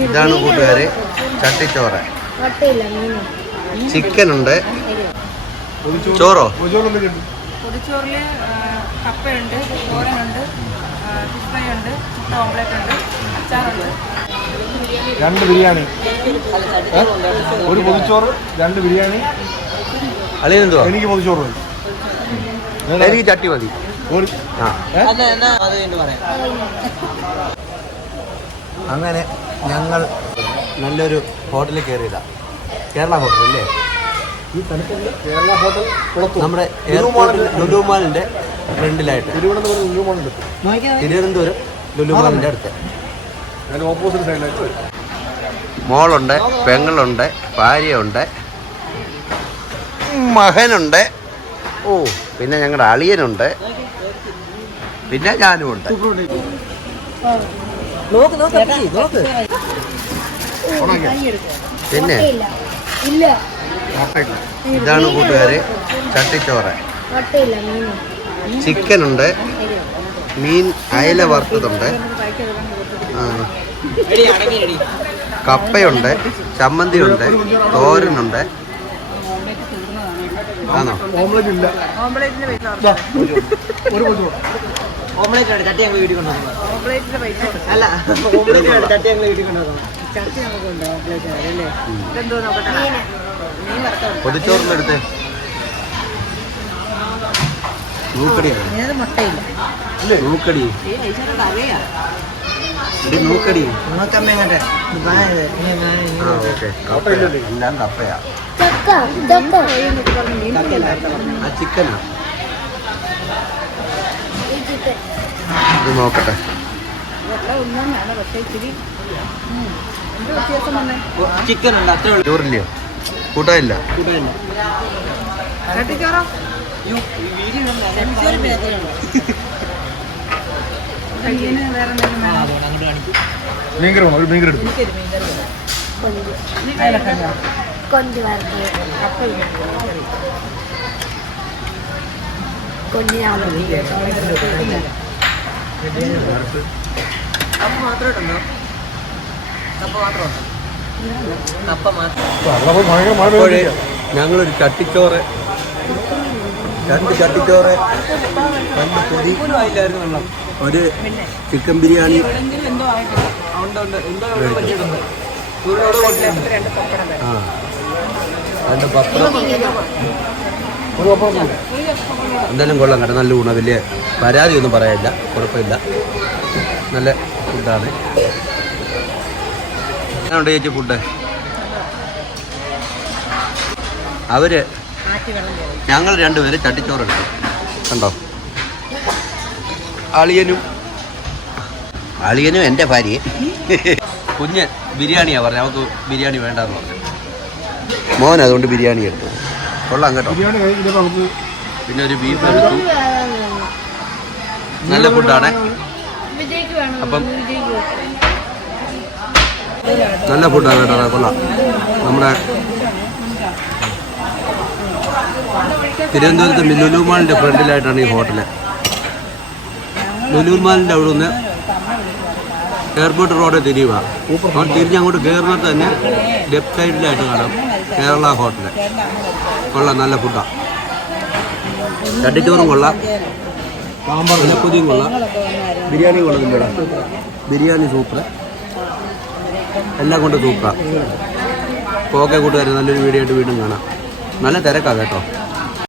ഇതാണ് കൂട്ടുകാരെ ചട്ടിച്ചോറ്. ചിക്കൻ ഉണ്ട്. ചോറോ? പൊതിച്ചോറിൽ കപ്പയുണ്ട്, തോരനുണ്ട്, ഫിഷ് ഫ്രൈ ഉണ്ട്, മുട്ട ഓംലെറ്റ് ഉണ്ട്, അച്ചാറുണ്ട്, 2 ബിരിയാണി, ഒരു പൊതിച്ചോറ്, 2 ബിരിയാണി. അളിയെന്തുവാ? എനിക്ക് പൊതിച്ചോറ് മതി. എനിക്ക് ചട്ടി മതി. അങ്ങനെ ഞങ്ങൾ നല്ലൊരു ഹോട്ടലിൽ കയറിയതാ. കേരള ഹോട്ടൽ അല്ലേ? ഈ തലക്കല്ല കേരള ഹോട്ടൽ നമ്മുടെ എയർപോർട്ടിൽ ലുലുമാളിൻ്റെ ഫ്രണ്ടിലായിട്ട്. തിരുവനന്തപുരം ലുലുമാളിൻ്റെ അടുത്ത്. ഓപ്പോസിറ്റ് സൈഡിലായിട്ട് വരും. മോളുണ്ട്, പെങ്ങളുണ്ട്, ഭാര്യയുണ്ട്, മകനുണ്ട്. ഓ, പിന്നെ ഞങ്ങളുടെ അളിയനുണ്ട്, പിന്നെ ഞാനുമുണ്ട്. പിന്നെ ഇതാണ് കൂട്ടുകാരെ ചട്ടിച്ചോറ്. ചിക്കനുണ്ട്, മീൻ അയല വറുത്തതുണ്ട്, കപ്പയുണ്ട്, ചമ്മന്തിയുണ്ട്, തോരനുണ്ട്. ആണോ? ഓംലെറ്റ് ഇല്ല. ഓംലെറ്റിന്റെ പൈസ ഒരു പൊതിച്ചോറ്. ഓംലെറ്റ് ചട്ടി ഞങ്ങൾ വീട്ടിൽ കൊണ്ടുവന്നത്. ഓംലെറ്റിന്റെ പൈസ അല്ല, ഓംലെറ്റ് ചട്ടി ഞങ്ങൾ വീട്ടിൽ കൊണ്ടുവന്നത്. ചട്ടി നമുക്കുണ്ട് ഓംലെറ്റ് അല്ലേ? ഇതെന്തോ നോക്കട്ടെ. മീൻ വറുത്തത്. പൊതിച്ചോറിനെടുത്ത് നൂക്കടിയാണ്. ഇതിനകത്ത് മുട്ടയില്ല. നൂക്കടി നൂക്കടി. നമുക്കമ്മ എങ്ങോട്ടെ എല്ലാം കപ്പയാ. ആ ചിക്കനാ. ഇത് നോക്കട്ടെ. ചിക്കൻ ഉണ്ട്, അത്രേ ഉള്ളൂ. ചോറില്ലയോ? കൂട്ടാനില്ല. ചട്ടിച്ചോറോ? കയ്യിന് വേറെ എന്തെങ്കിലും വേണം? മീൻകറി വേണം. ഒരു മീൻകറി എടുത്തു. ഞങ്ങളൊരു ചട്ടിച്ചോറ്, 2 ചട്ടിച്ചോറ്, 2 പൊതി, ഒരു ചിക്കൻ ബിരിയാണി, ആ 2 പപ്പടം. എന്തായാലും കൊള്ളാം കേട്ടോ. നല്ല ഊണ. വലിയ പരാതിയൊന്നും പറയാനില്ല, കുഴപ്പമില്ല. നല്ല ഫുഡാണ്. എങ്ങനെയുണ്ട് ചേച്ചി ഫുഡ്? ഞങ്ങൾ 2 പേര് ചട്ടിച്ചോറ് എടുത്തു. കണ്ടോ? അളിയനും എൻ്റെ ഭാര്യയും. കുഞ്ഞ് ബിരിയാണിയാ പറഞ്ഞത്. നമുക്ക് ബിരിയാണി വേണ്ടെന്ന് പറഞ്ഞു. മോൻ അതുകൊണ്ട് ബിരിയാണി എടുത്തു. കൊള്ളാം കേട്ടോ. പിന്നെ ഒരു ബീഫ് എടുത്തു. നല്ല ഫുഡാണ്. അപ്പം നല്ല ഫുഡാണ് കേട്ടോ. കൊള്ളാം. നമ്മുടെ തിരുവനന്തപുരത്ത് ലുലുമാളിൻ്റെ ഫ്രണ്ടിലായിട്ടാണ് ഈ ഹോട്ടല്. ലുലുമാളിൻ്റെ അവിടെ നിന്ന് എയർപോർട്ട് റോഡ് തിരിയുക. അവിടെ തിരിഞ്ഞങ്ങോട്ട് കയറുന്നത് തന്നെ ലെഫ്റ്റ് സൈഡിലായിട്ട് കാണാം കേരള ഹോട്ടല്. കൊള്ളാം. നല്ല ഫുഡാണ്. ചട്ടിച്ചോറും കൊള്ളാം, ഇലപ്പൊതിയും കൊള്ളാം, ബിരിയാണി കൊള്ളത്തില്ലടാ. ബിരിയാണി സൂപ്പർ, എല്ലാം കൊണ്ട് സൂപ്പറാണ്. ഓക്കെ കൂട്ടുകാർ, നല്ലൊരു വീഡിയോ ആയിട്ട് വീണ്ടും കാണാം. നല്ല തിരക്കാണ് കേട്ടോ.